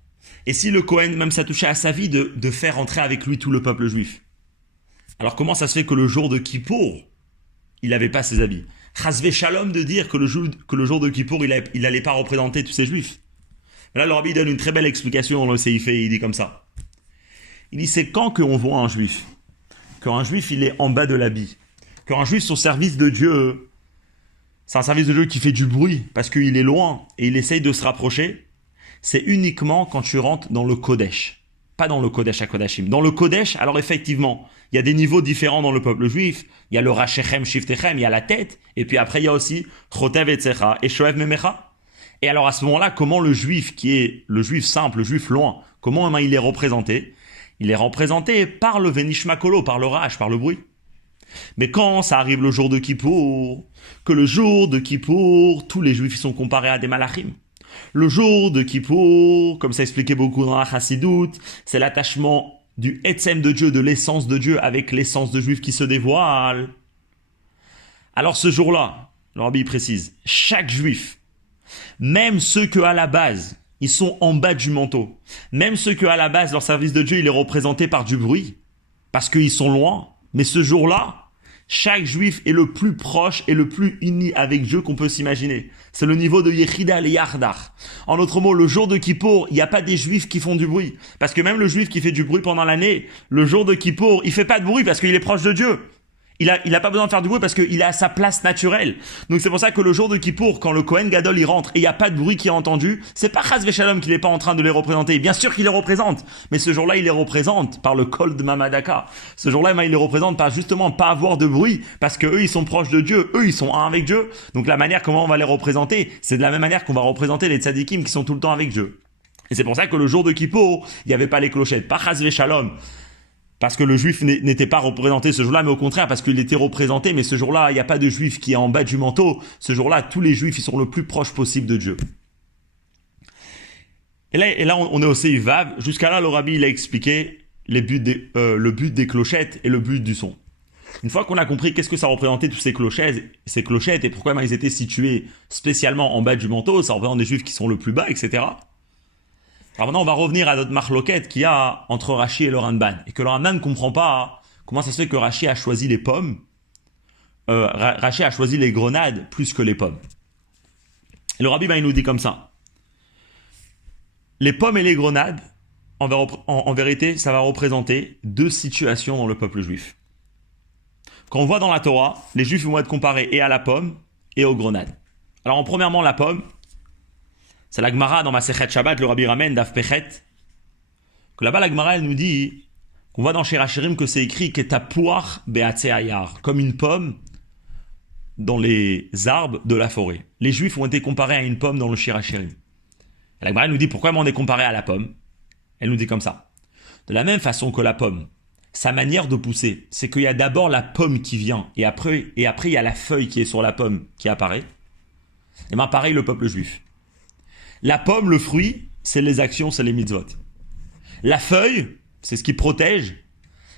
et si le Kohen même s'attouchait à sa vie de faire entrer avec lui tout le peuple juif, alors comment ça se fait que le jour de Kippour, il n'avait pas ses habits? Chasvé Shalom de dire que le jour de Kippour, il n'allait pas représenter tous ces juifs. Mais là, le rabbi donne une très belle explication dans le Seifé, il dit comme ça. Il dit, c'est quand qu'on voit un juif, qu'un juif, il est en bas de l'habit, qu'un juif, son service de Dieu, c'est un service de Dieu qui fait du bruit, parce qu'il est loin, et il essaye de se rapprocher, c'est uniquement quand tu rentres dans le Kodesh. Pas dans le Kodesh à Kodashim. Dans le Kodesh, alors effectivement, il y a des niveaux différents dans le peuple juif. Il y a le Rachechem, Shiftechem, il y a la tête. Et puis après, il y a aussi Chotev Etzecha et Shoev Memecha. Et alors à ce moment-là, comment le juif qui est le juif simple, le juif loin, comment il est représenté? Il est représenté par le Venishma Kolo, par le Rach, par le bruit. Mais quand ça arrive le jour de Kippour, que le jour de Kippour, tous les juifs sont comparés à des malachim. Le jour de Kippour, comme ça expliquait beaucoup dans la Chassidoute, c'est l'attachement du Etzem de Dieu, de l'essence de Dieu, avec l'essence de Juif qui se dévoile. Alors ce jour-là, le rabbi précise, chaque Juif, même ceux que à la base, ils sont en bas du manteau, même ceux que à la base, leur service de Dieu, il est représenté par du bruit, parce qu'ils sont loin, mais ce jour-là, chaque juif est le plus proche et le plus uni avec Dieu qu'on peut s'imaginer. C'est le niveau de Yechida et Yardar. En d'autres mots, le jour de Kippour, il n'y a pas des juifs qui font du bruit. Parce que même le juif qui fait du bruit pendant l'année, le jour de Kippour, il fait pas de bruit parce qu'il est proche de Dieu. Il a pas besoin de faire du bruit parce qu'il est à sa place naturelle. Donc c'est pour ça que le jour de Kippour, quand le Kohen Gadol il rentre et il n'y a pas de bruit qui est entendu, c'est pas Chas Veshalom qu'il n'est pas en train de les représenter. Bien sûr qu'il les représente, mais ce jour-là il les représente par le Kol de Mamadaka. Ce jour-là il les représente par justement pas avoir de bruit parce que eux ils sont proches de Dieu, eux ils sont un avec Dieu. Donc la manière comment on va les représenter, c'est de la même manière qu'on va représenter les tzadikim qui sont tout le temps avec Dieu. Et c'est pour ça que le jour de Kippour, il n'y avait pas les clochettes, pas Chas Veshalom. Parce que le juif n'était pas représenté ce jour-là, mais au contraire, parce qu'il était représenté, mais ce jour-là, il n'y a pas de juif qui est en bas du manteau. Ce jour-là, tous les juifs, ils sont le plus proche possible de Dieu. Et là on est au Seif Vav. Jusqu'à là, le rabbi, il a expliqué le but des clochettes et le but du son. Une fois qu'on a compris qu'est-ce que ça représentait toutes ces clochettes et pourquoi ils étaient situés spécialement en bas du manteau, ça représente des juifs qui sont le plus bas, etc. Alors maintenant, on va revenir à notre marloquette qu'il y a entre Rashi et le Ramban. Et que le Ramban ne comprend pas comment ça se fait que Rashi a choisi les pommes. Rashi a choisi les grenades plus que les pommes. Et le Rabbi, il nous dit comme ça. Les pommes et les grenades, en vérité, ça va représenter deux situations dans le peuple juif. Quand on voit dans la Torah, les juifs vont être comparés et à la pomme et aux grenades. Alors, premièrement, la pomme, c'est la Gemara dans ma Sechet Shabbat, le Rabbi ramène d'Af Pechet, que là-bas la Gemara elle nous dit qu'on voit dans Shirachirim que c'est écrit Ketapuach be'atze hayar, comme une pomme dans les arbres de la forêt. Les Juifs ont été comparés à une pomme dans le Shirachirim. La Gemara nous dit pourquoi on est comparé à la pomme. Elle nous dit comme ça. De la même façon que la pomme, sa manière de pousser, c'est qu'il y a d'abord la pomme qui vient et après il y a la feuille qui est sur la pomme qui apparaît. Et bien pareil le peuple juif. La pomme, le fruit, c'est les actions, c'est les mitzvot. La feuille, c'est ce qui protège,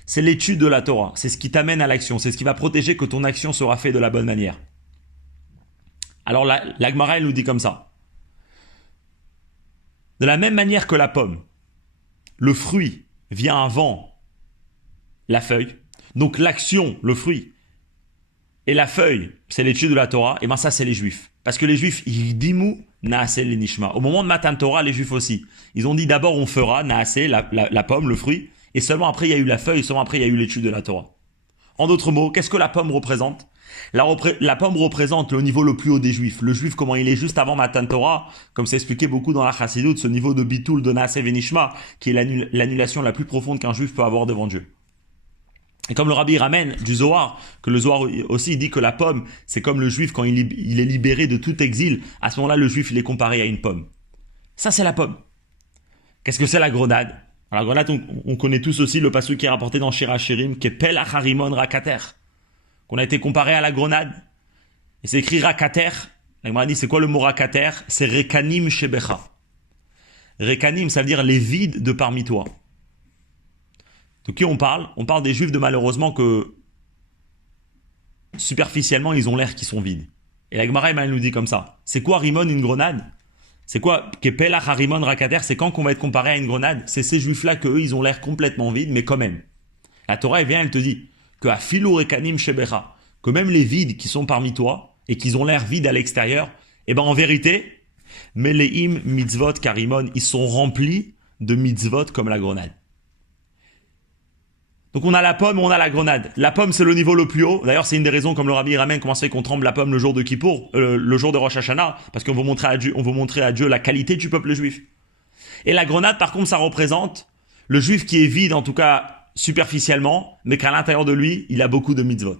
c'est l'étude de la Torah. C'est ce qui t'amène à l'action. C'est ce qui va protéger que ton action sera faite de la bonne manière. Alors la Gemara, elle nous dit comme ça. De la même manière que la pomme, le fruit vient avant la feuille. Donc l'action, le fruit, et la feuille, c'est l'étude de la Torah. Et bien ça, c'est les Juifs. Parce que les Juifs, ils dimou naasel nishma. Au moment de Matan Torah, les Juifs aussi. Ils ont dit d'abord on fera naasel, la pomme, le fruit, et seulement après il y a eu la feuille, seulement après il y a eu l'étude de la Torah. En d'autres mots, qu'est-ce que la pomme représente? La pomme représente le niveau le plus haut des Juifs. Le Juif, comment il est juste avant Matan Torah, comme c'est expliqué beaucoup dans la Chassidoute, ce niveau de bitul, de naasel nishma, qui est l'annulation la plus profonde qu'un Juif peut avoir devant Dieu. Et comme le Rabbi ramène du Zohar, que le Zohar aussi dit que la pomme, c'est comme le Juif quand il est libéré de tout exil. À ce moment-là, le Juif, il est comparé à une pomme. Ça, c'est la pomme. Qu'est-ce que c'est la grenade? Alors, la grenade, on connaît tous aussi le passage qui est rapporté dans Shirachirim, qui est Pel Acharimon Rakater. qu'on a été comparé à la grenade. Et c'est écrit rakater. La Gemara dit, c'est quoi le mot rakater? C'est rekanim shebecha. Rekanim, ça veut dire les vides de parmi toi. De qui on parle? On parle des juifs de malheureusement que superficiellement ils ont l'air qu'ils sont vides. Et la Gemara elle nous dit comme ça. C'est quoi Rimon une grenade? C'est quoi Kepelach Harimon Rakater? C'est quand qu'on va être comparé à une grenade? C'est ces juifs-là qu'eux ils ont l'air complètement vides, mais quand même. La Torah elle vient, elle te dit que Afilu Rekanim Shebecha, que même les vides qui sont parmi toi et qui ont l'air vides à l'extérieur, et ben en vérité, Meleim mitzvot karimon, ils sont remplis de mitzvot comme la grenade. Donc on a la pomme, on a la grenade. La pomme c'est le niveau le plus haut. D'ailleurs c'est une des raisons comme le Rabbi ramène comment ça fait qu'on tremble la pomme le jour de Kippour, le jour de Rosh Hashanah, parce qu'on veut montrer à Dieu la qualité du peuple juif. Et la grenade par contre ça représente le juif qui est vide en tout cas superficiellement, mais qu'à l'intérieur de lui il a beaucoup de mitzvot.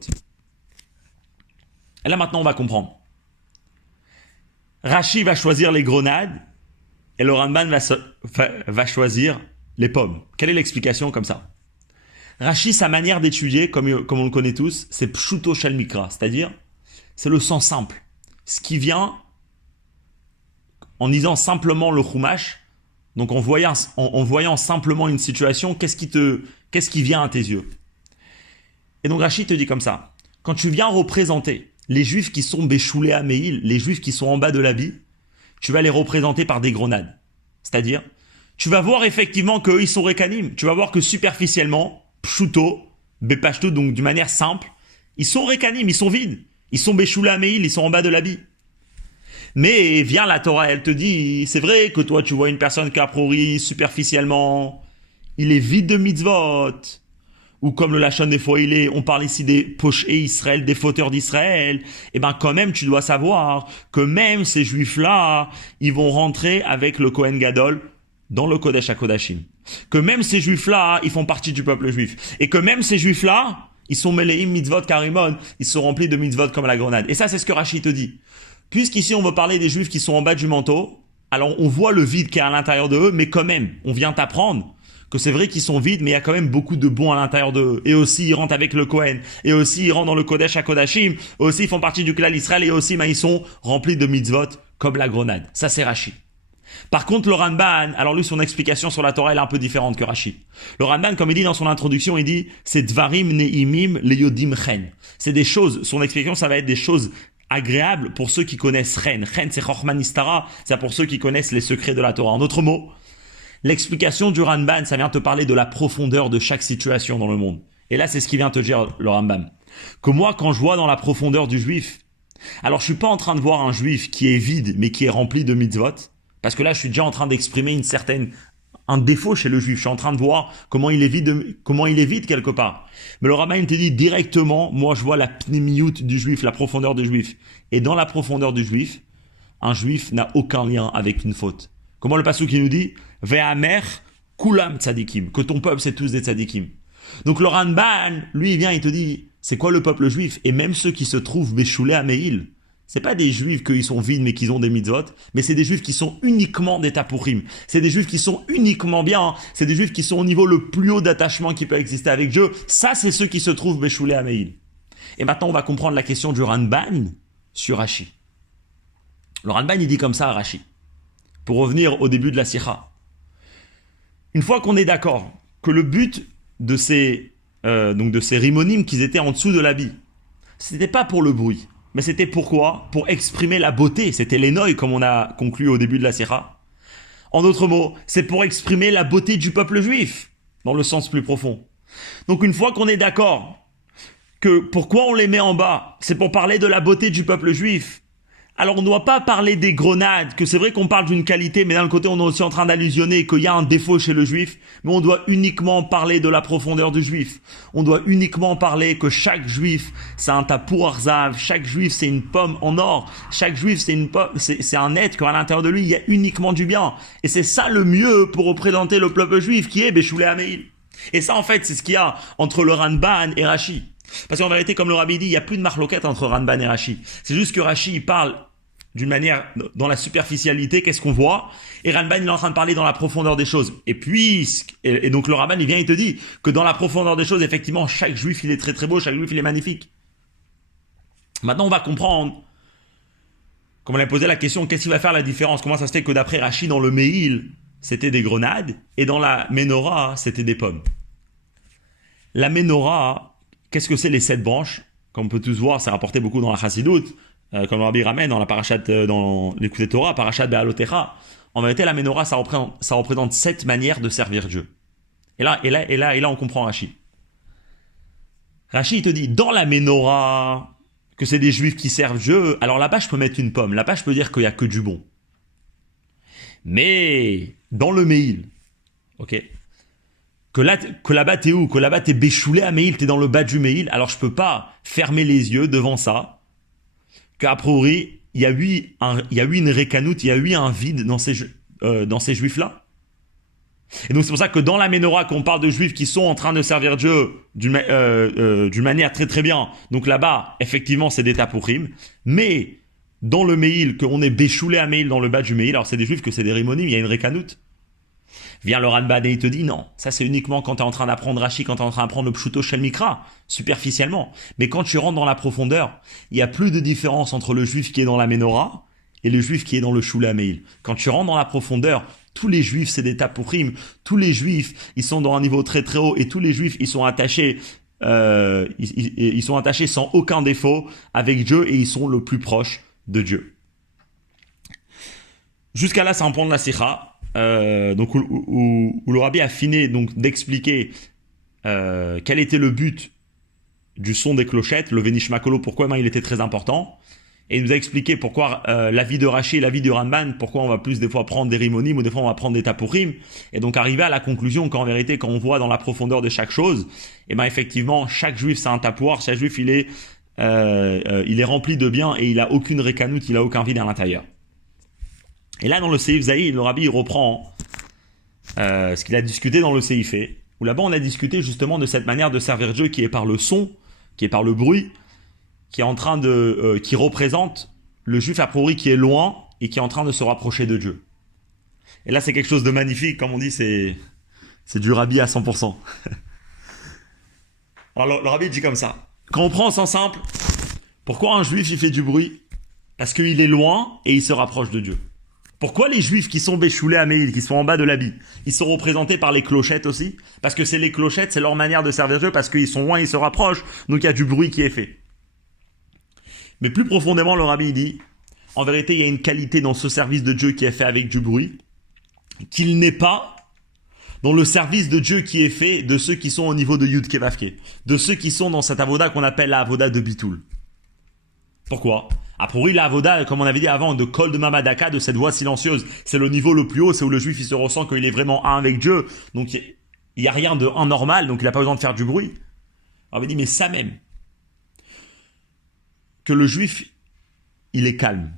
Et là maintenant on va comprendre. Rashi va choisir les grenades et le Ramban va choisir les pommes. Quelle est l'explication comme ça? Rashi, sa manière d'étudier, comme on le connaît tous, c'est pshuto shel mikra, c'est-à-dire c'est le sens simple. Ce qui vient en lisant simplement le chumash, donc en voyant simplement une situation, qu'est-ce qui vient à tes yeux? Et donc Rashi te dit comme ça, quand tu viens représenter les juifs qui sont béchoulés à Meil, les juifs qui sont en bas de l'habit, tu vas les représenter par des grenades. C'est-à-dire, tu vas voir effectivement qu'eux, ils sont récanim. Tu vas voir que superficiellement, pshuto, bepashto, donc d'une manière simple, ils sont récanim, ils sont vides. Ils sont béchoulés à Meil, ils sont en bas de l'habit. Mais vient la Torah, elle te dit, c'est vrai que toi, tu vois une personne qui a priori superficiellement, il est vide de mitzvot. Ou comme le Lachon des fois on parle ici des pochés Israël, des fauteurs d'Israël, et ben quand même tu dois savoir que même ces juifs-là, ils vont rentrer avec le Kohen Gadol dans le Kodesh HaKodashim. Que même ces juifs-là, ils font partie du peuple juif. Et que même ces juifs-là, ils sont Meleim mitzvot karimon, ils sont remplis de mitzvot comme la grenade. Et ça c'est ce que Rashi te dit. Puisqu'ici on veut parler des juifs qui sont en bas du manteau, alors on voit le vide qui est à l'intérieur de eux, mais quand même, on vient t'apprendre que c'est vrai qu'ils sont vides, mais il y a quand même beaucoup de bons à l'intérieur d'eux. Et aussi, ils rentrent avec le Kohen. Et aussi, ils rentrent dans le Kodesh HaKodashim. Aussi, ils font partie du Klal Israël. Et aussi, ils sont remplis de mitzvot comme la grenade. Ça, c'est Rashi. Par contre, le Ramban, alors lui, son explication sur la Torah, elle est un peu différente que Rashi. Le Ramban, comme il dit dans son introduction, il dit, c'est Dvarim Ne'imim Leyodim Chen. C'est des choses, son explication, ça va être des choses agréables pour ceux qui connaissent Chen. Chen, c'est Chochman Istara. C'est pour ceux qui connaissent les secrets de la Torah. En d'autres mots, l'explication du Ramban, ça vient te parler de la profondeur de chaque situation dans le monde. Et là, c'est ce qui vient te dire le Rambam. Que moi, quand je vois dans la profondeur du juif, alors je suis pas en train de voir un juif qui est vide, mais qui est rempli de mitzvot, parce que là, je suis déjà en train d'exprimer un défaut chez le juif. Je suis en train de voir comment il est vide quelque part. Mais le Rambam te dit directement, moi, je vois la pnémiout du juif, la profondeur du juif. Et dans la profondeur du juif, un juif n'a aucun lien avec une faute. Comment le pasuk qui nous dit Ve'amer kulam tzadikim, que ton peuple c'est tous des tzadikim. Donc le Ramban, lui il vient, il te dit, c'est quoi le peuple juif? Et même ceux qui se trouvent béchoulés à Meil, c'est pas des juifs qui sont vides mais qui ont des mitzvot, mais c'est des juifs qui sont uniquement des tapourim. C'est des juifs qui sont uniquement bien, c'est des juifs qui sont au niveau le plus haut d'attachement qui peut exister avec Dieu. Ça c'est ceux qui se trouvent béchoulés à Meil. Et maintenant on va comprendre la question du Ramban sur Rashi. Le Ramban il dit comme ça à Rashi. Pour revenir au début de la Sikha. Une fois qu'on est d'accord que le but de ces rimonimes qu'ils étaient en dessous de l'habit, c'était pas pour le bruit, mais c'était pourquoi? Pour exprimer la beauté. C'était l'énoï, comme on a conclu au début de la Sikha. En d'autres mots, c'est pour exprimer la beauté du peuple juif, dans le sens plus profond. Donc une fois qu'on est d'accord que pourquoi on les met en bas, c'est pour parler de la beauté du peuple juif. Alors on ne doit pas parler des grenades, que c'est vrai qu'on parle d'une qualité, mais d'un côté on est aussi en train d'allusionner qu'il y a un défaut chez le juif, mais on doit uniquement parler de la profondeur du juif. On doit uniquement parler que chaque juif c'est un tapour arzav, chaque juif c'est une pomme en or, chaque juif c'est un être qu'à l'intérieur de lui il y a uniquement du bien. Et c'est ça le mieux pour représenter le peuple juif qui est Béchoulé Ameil. Et ça en fait c'est ce qu'il y a entre le Ramban et Rashi. Parce qu'en vérité comme le Rabbi dit, il n'y a plus de marloquette entre Ramban et Rashi. C'est juste que Rashi il parle d'une manière, dans la superficialité, qu'est-ce qu'on voit? Et Ramban, il est en train de parler dans la profondeur des choses. Et donc le Ramban, il vient, il te dit que dans la profondeur des choses, effectivement, chaque juif, il est très très beau, chaque juif, il est magnifique. Maintenant, on va comprendre, comme on a posé la question, qu'est-ce qui va faire la différence? Comment ça se fait que d'après Rashi, dans le Meil, c'était des grenades, et dans la Ménorah, c'était des pommes? La Ménorah, qu'est-ce que c'est les 7 branches? Comme on peut tous voir, c'est rapporté beaucoup dans la Chassidoute, comme le Rabbi ramène dans la parachat, dans l'écoute Torah, parachat Be'alotecha. En vérité, la Ménorah, ça représente 7 manières de servir Dieu. Et là, on comprend Rashi. Rashi, il te dit, dans la Ménorah, que c'est des juifs qui servent Dieu, alors là-bas, je peux mettre une pomme. Là-bas, je peux dire qu'il n'y a que du bon. Mais, dans le Meil, ok, que là-bas, t'es où? Que là-bas, t'es béchoulé à Meil, t'es dans le bas du Meil, alors je peux pas fermer les yeux devant ça, qu'a priori, il y a eu une récanoute, il y a eu un vide dans ces juifs-là. Et donc c'est pour ça que dans la Ménorah, qu'on parle de juifs qui sont en train de servir Dieu d'une manière très très bien, donc là-bas, effectivement, c'est des tapourim, mais dans le Meil, qu'on est béchoulé à Meil, dans le bas du Meil, alors c'est des juifs que c'est des rimonim, il y a une récanoute. Vient le Ranban et il te dit non, ça c'est uniquement quand tu es en train d'apprendre Rashi, quand tu es en train d'apprendre le Pshuto Shel Mikra, superficiellement. Mais quand tu rentres dans la profondeur, il n'y a plus de différence entre le juif qui est dans la Ménorah et le juif qui est dans le Shula Meil. Quand tu rentres dans la profondeur, tous les juifs c'est des tapourim, tous les juifs ils sont dans un niveau très très haut et tous les juifs ils sont attachés ils sont attachés sans aucun défaut avec Dieu et ils sont le plus proche de Dieu. Jusqu'à là, c'est un point de la Sikha. Donc où le Rabbi a fini donc d'expliquer quel était le but du son des clochettes, le Venishma Kolo, pourquoi il était très important, et il nous a expliqué pourquoi l'avis de Rashi et l'avis du Ramban, pourquoi on va plus des fois prendre des rimonim ou des fois on va prendre des tapourim, et donc arriver à la conclusion qu'en vérité quand on voit dans la profondeur de chaque chose, et ben effectivement chaque juif c'est un tapouar, chaque juif il est rempli de bien et il a aucune récanoute, il a aucun vide à l'intérieur. Et là, dans le Seif Zaïd, le Rabbi il reprend ce qu'il a discuté dans le Seifé, où là-bas on a discuté justement de cette manière de servir Dieu qui est par le son, qui est par le bruit, qui est en train qui représente le juif a priori qui est loin et qui est en train de se rapprocher de Dieu. Et là, c'est quelque chose de magnifique, comme on dit, c'est du Rabbi à 100%. Alors le Rabbi dit comme ça. Quand on prend en sens simple, pourquoi un juif il fait du bruit? Parce qu'il est loin et il se rapproche de Dieu. Pourquoi les juifs qui sont béchoulés à Meil, qui sont en bas de l'habit, ils sont représentés par les clochettes aussi? Parce que c'est les clochettes, c'est leur manière de servir Dieu, parce qu'ils sont loin, ils se rapprochent, donc il y a du bruit qui est fait. Mais plus profondément, le Rabbi dit, en vérité, il y a une qualité dans ce service de Dieu qui est fait avec du bruit, qu'il n'est pas dans le service de Dieu qui est fait de ceux qui sont au niveau de Yud Kevavke, de ceux qui sont dans cette avoda qu'on appelle la avoda de Bitoul. Pourquoi? A priori, la avoda, comme on avait dit avant, de Kol de Mamadaka, de cette voix silencieuse, c'est le niveau le plus haut, c'est où le juif il se ressent qu'il est vraiment un avec Dieu, donc il n'y a rien de anormal, donc il n'a pas besoin de faire du bruit. On avait dit, mais ça même, que le juif, il est calme.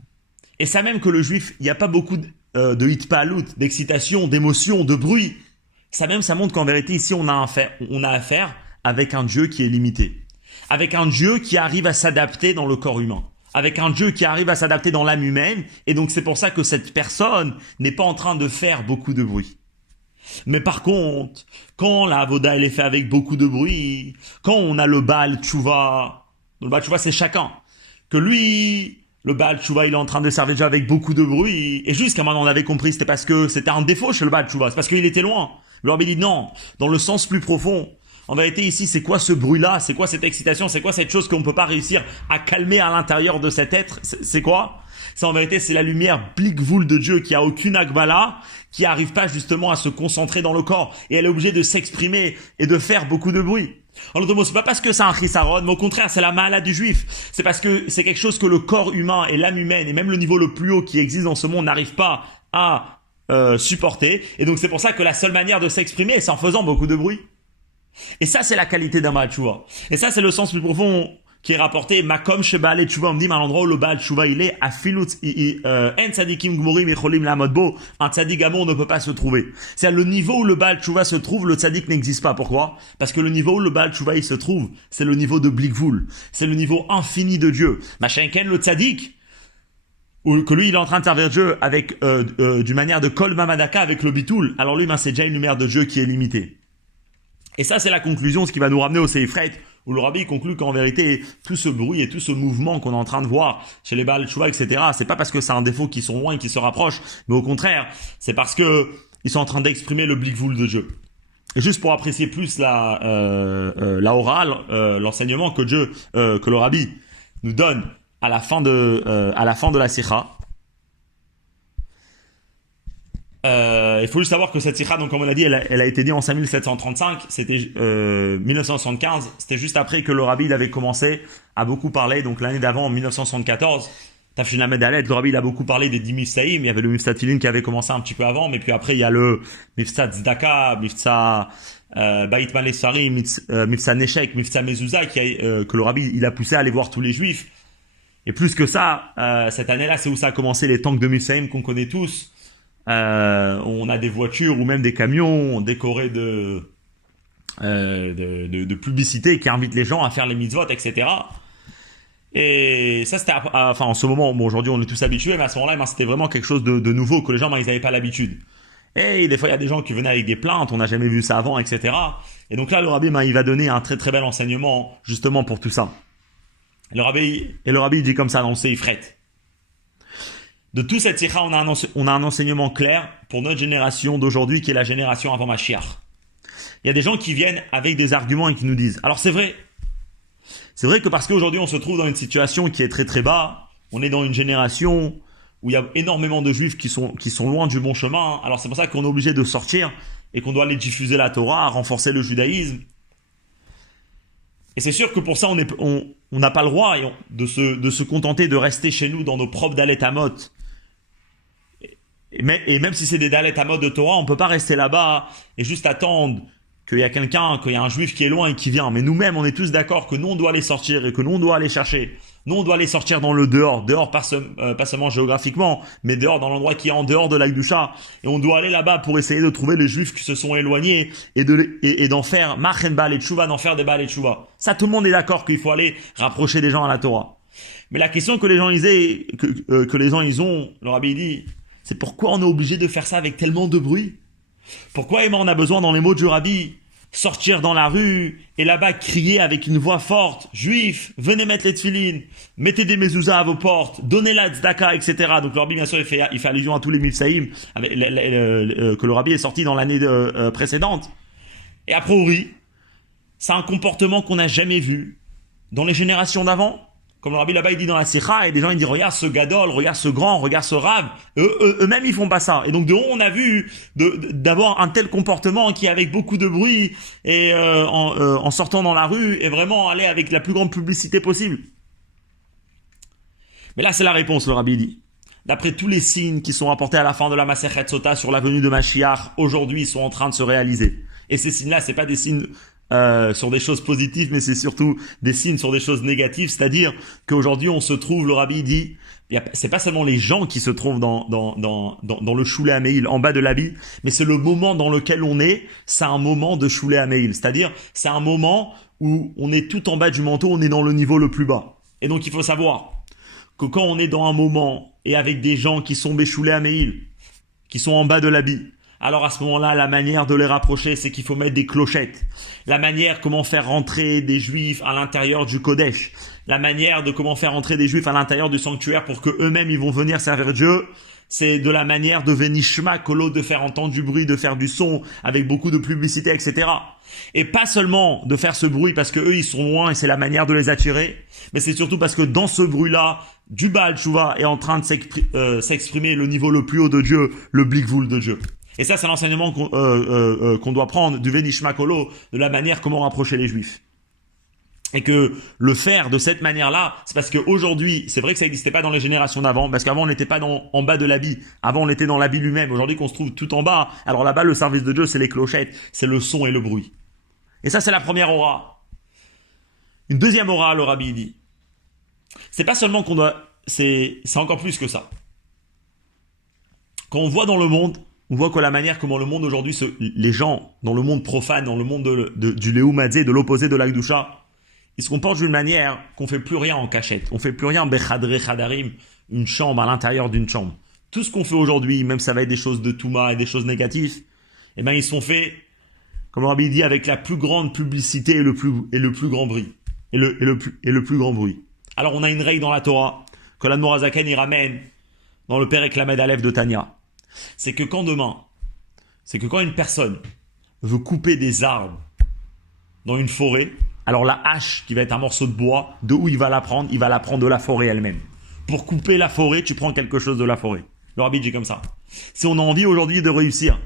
Et ça même que le juif, il n'y a pas beaucoup de hitpalut, d'excitation, d'émotion, de bruit. Ça même, ça montre qu'en vérité, ici, on a affaire avec un Dieu qui est limité. Avec un Dieu qui arrive à s'adapter dans le corps humain. Avec un Dieu qui arrive à s'adapter dans l'âme humaine. Et donc, c'est pour ça que cette personne n'est pas en train de faire beaucoup de bruit. Mais par contre, quand la avoda, elle est faite avec beaucoup de bruit, quand on a le Baal Tchouva, le Baal Tchouva, c'est chacun. Que lui, le Baal Tchouva, il est en train de servir déjà avec beaucoup de bruit. Et jusqu'à maintenant, on avait compris, c'était parce que c'était un défaut chez le Baal Tchouva. C'est parce qu'il était loin. Le Rabbi dit non, dans le sens plus profond. En vérité, ici, c'est quoi ce bruit-là? C'est quoi cette excitation? C'est quoi cette chose qu'on ne peut pas réussir à calmer à l'intérieur de cet être? C'est quoi? Ça, en vérité, c'est la lumière blikvoul de Dieu qui a aucune akbala, qui n'arrive pas justement à se concentrer dans le corps. Et elle est obligée de s'exprimer et de faire beaucoup de bruit. En d'autres mots, c'est pas parce que c'est un chisaron, mais au contraire, c'est la maladie du juif. C'est parce que c'est quelque chose que le corps humain et l'âme humaine, et même le niveau le plus haut qui existe dans ce monde, n'arrive pas à supporter. Et donc, c'est pour ça que la seule manière de s'exprimer, c'est en faisant beaucoup de bruit. Et ça, c'est la qualité d'un Baal Tchouva. Et ça, c'est le sens plus profond qui est rapporté. Makom chez Baal Tchouva, on me dit, à l'endroit où le Baal Tchouva, il est, afilut, en tzadikim gmurim echolim la modbo, un tzadik amour ne peut pas se trouver. C'est-à-dire, le niveau où le Baal Tchouva se trouve, le tzadik n'existe pas. Pourquoi? Parce que le niveau où le Baal Tchouva, il se trouve, c'est le niveau de Blikvoul. C'est le niveau infini de Dieu. Machenken, le tzadik, ou que lui, il est en train de servir Dieu avec, d'une manière de Kol Mamadaka avec le Bitoul. Alors lui, c'est déjà une lumière de Dieu qui est limitée. Et ça, c'est la conclusion, ce qui va nous ramener au Seifret, où le rabbi conclut qu'en vérité, tout ce bruit et tout ce mouvement qu'on est en train de voir chez les Baal Tshuva, etc., c'est pas parce que c'est un défaut qu'ils sont loin et qu'ils se rapprochent, mais au contraire, c'est parce que ils sont en train d'exprimer le blikvoul de Dieu. Et juste pour apprécier plus la orale, l'enseignement que le rabbi nous donne à la fin de la sikha. Il faut juste savoir que cette sikha, donc comme on a dit, elle a été dite en 5735, c'était 1975, c'était juste après que le rabbi il avait commencé à beaucoup parler, donc l'année d'avant, en 1974, Tafshin Lamed Aleph, le rabbi il a beaucoup parlé des 10 Mifsaïm, il y avait le Mifsat Tfilin qui avait commencé un petit peu avant, mais puis après il y a le Mifsat Tzedaka, Mifsat Bait Malé Sarim, Mifsat Neshek, Mifsat Mezouza, que le rabbi il a poussé à aller voir tous les juifs. Et plus que ça, cette année-là, c'est où ça a commencé les tanks de Mifsaïm qu'on connaît tous. On a des voitures ou même des camions décorés de publicité qui invitent les gens à faire les mitzvot, etc. Et ça, c'était, enfin, en ce moment, bon, aujourd'hui, on est tous habitués, mais à ce moment-là, c'était vraiment quelque chose de nouveau que les gens, ils n'avaient pas l'habitude. Et des fois, il y a des gens qui venaient avec des plaintes, on n'a jamais vu ça avant, etc. Et donc là, le rabbi, il va donner un très très bel enseignement, justement, pour tout ça. Le rabbi dit comme ça dans le Seifret. De toute cette sikha, on a un enseignement clair pour notre génération d'aujourd'hui, qui est la génération avant Mashiach. Il y a des gens qui viennent avec des arguments et qui nous disent, alors c'est vrai que parce qu'aujourd'hui on se trouve dans une situation qui est très très bas, on est dans une génération où il y a énormément de juifs qui sont loin du bon chemin, alors c'est pour ça qu'on est obligé de sortir et qu'on doit aller diffuser la Torah, renforcer le judaïsme. Et c'est sûr que pour ça, on n'a pas le droit de se contenter de rester chez nous dans nos propres Dalet Amot. Et même si c'est des Dalet Amot de Torah, on peut pas rester là-bas et juste attendre qu'il y a un juif qui est loin et qui vient. Mais nous-mêmes, on est tous d'accord que nous, on doit aller sortir et que nous, on doit aller chercher. Nous, on doit aller sortir dans le dehors pas seulement géographiquement, mais dehors, dans l'endroit qui est en dehors de l'Aïdoucha. Et on doit aller là-bas pour essayer de trouver les juifs qui se sont éloignés et d'en faire Machen Baal et Tshuva, d'en faire des Baal et Tshuva. Ça, tout le monde est d'accord qu'il faut aller rapprocher des gens à la Torah. Mais la question que les gens ils ont, le rabbi dit, c'est pourquoi on est obligé de faire ça avec tellement de bruit? Pourquoi on a besoin, dans les mots du rabbi, sortir dans la rue et là-bas crier avec une voix forte, juifs, venez mettre les tefilines, mettez des mezuzahs à vos portes, donnez la tzedaka, etc. Donc le rabbi, bien sûr, il fait allusion à tous les mifsaïm que le rabbi est sorti dans l'année précédente. Et a priori, c'est un comportement qu'on n'a jamais vu dans les générations d'avant. Comme le rabbi là-bas il dit dans la sikha, et des gens ils disent regarde ce gadol, regarde ce grand, regarde ce rave. Eux-mêmes ils font pas ça. Et donc de haut on a vu d'avoir un tel comportement qui avec beaucoup de bruit et en sortant dans la rue et vraiment aller avec la plus grande publicité possible. Mais là c'est la réponse, le rabbi dit. D'après tous les signes qui sont rapportés à la fin de la Masechet Sota sur la venue de Mashiach, aujourd'hui ils sont en train de se réaliser. Et ces signes-là, c'est pas des signes sur des choses positives, mais c'est surtout des signes sur des choses négatives, c'est-à-dire qu'aujourd'hui on se trouve, le rabbi dit, c'est pas seulement les gens qui se trouvent dans le Shulé Ameil, en bas de l'habit, mais c'est le moment dans lequel on est, c'est un moment de Shulé Ameil, c'est-à-dire c'est un moment où on est tout en bas du manteau, on est dans le niveau le plus bas. Et donc il faut savoir que quand on est dans un moment et avec des gens qui sont Béchoulé Ameil, qui sont en bas de l'habit, alors à ce moment-là, la manière de les rapprocher, c'est qu'il faut mettre des clochettes. La manière comment faire rentrer des juifs à l'intérieur du Kodesh. La manière de comment faire rentrer des juifs à l'intérieur du sanctuaire pour que eux-mêmes ils vont venir servir Dieu. C'est de la manière de Venishma Kolo, de faire entendre du bruit, de faire du son avec beaucoup de publicité, etc. Et pas seulement de faire ce bruit parce que eux ils sont loin et c'est la manière de les attirer, mais c'est surtout parce que dans ce bruit-là, du Baal Tshuva est en train de s'exprimer le niveau le plus haut de Dieu, le Blikvoul de Dieu. Et ça, c'est l'enseignement qu'on doit prendre du Venishma Kolo, de la manière comment rapprocher les Juifs. Et que le faire de cette manière-là, c'est parce qu'aujourd'hui, c'est vrai que ça n'existait pas dans les générations d'avant, parce qu'avant on n'était pas en bas de l'habit, avant on était dans l'habit lui-même, aujourd'hui qu'on se trouve tout en bas, alors là-bas le service de Dieu c'est les clochettes, c'est le son et le bruit. Et ça c'est la première aura. Une deuxième aura, le rabbi dit, c'est pas seulement qu'on doit, c'est encore plus que ça. Quand on voit dans le monde, on voit que la manière comment le monde aujourd'hui, les gens dans le monde profane, dans le monde du Léoumadé, de l'opposé de l'Akdoucha, ils se comportent d'une manière qu'on fait plus rien en cachette. On fait plus rien bechadre chadarim, une chambre à l'intérieur d'une chambre. Tout ce qu'on fait aujourd'hui, même ça va être des choses de Touma et des choses négatives, eh ben ils sont faits comme le Rabbi dit, avec la plus grande publicité et le plus grand bruit. Et le plus grand bruit. Alors on a une règle dans la Torah que l'Admor HaZaken y ramène dans le Perek Lamed Aleph de Tanya. C'est que quand une personne veut couper des arbres dans une forêt, alors la hache qui va être un morceau de bois, de où il va la prendre de la forêt elle-même. Pour couper la forêt, tu prends quelque chose de la forêt. Le Rabbi dit comme ça. Si on a envie aujourd'hui de réussir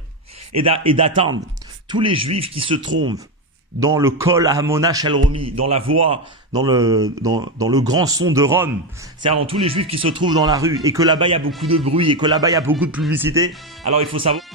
et d'atteindre tous les juifs qui se trouvent dans le Kol Hamona Shel Romi, dans la voie, dans le grand son de Rome, c'est-à-dire dans tous les juifs qui se trouvent dans la rue, et que là-bas il y a beaucoup de bruit, et que là-bas il y a beaucoup de publicité, alors il faut savoir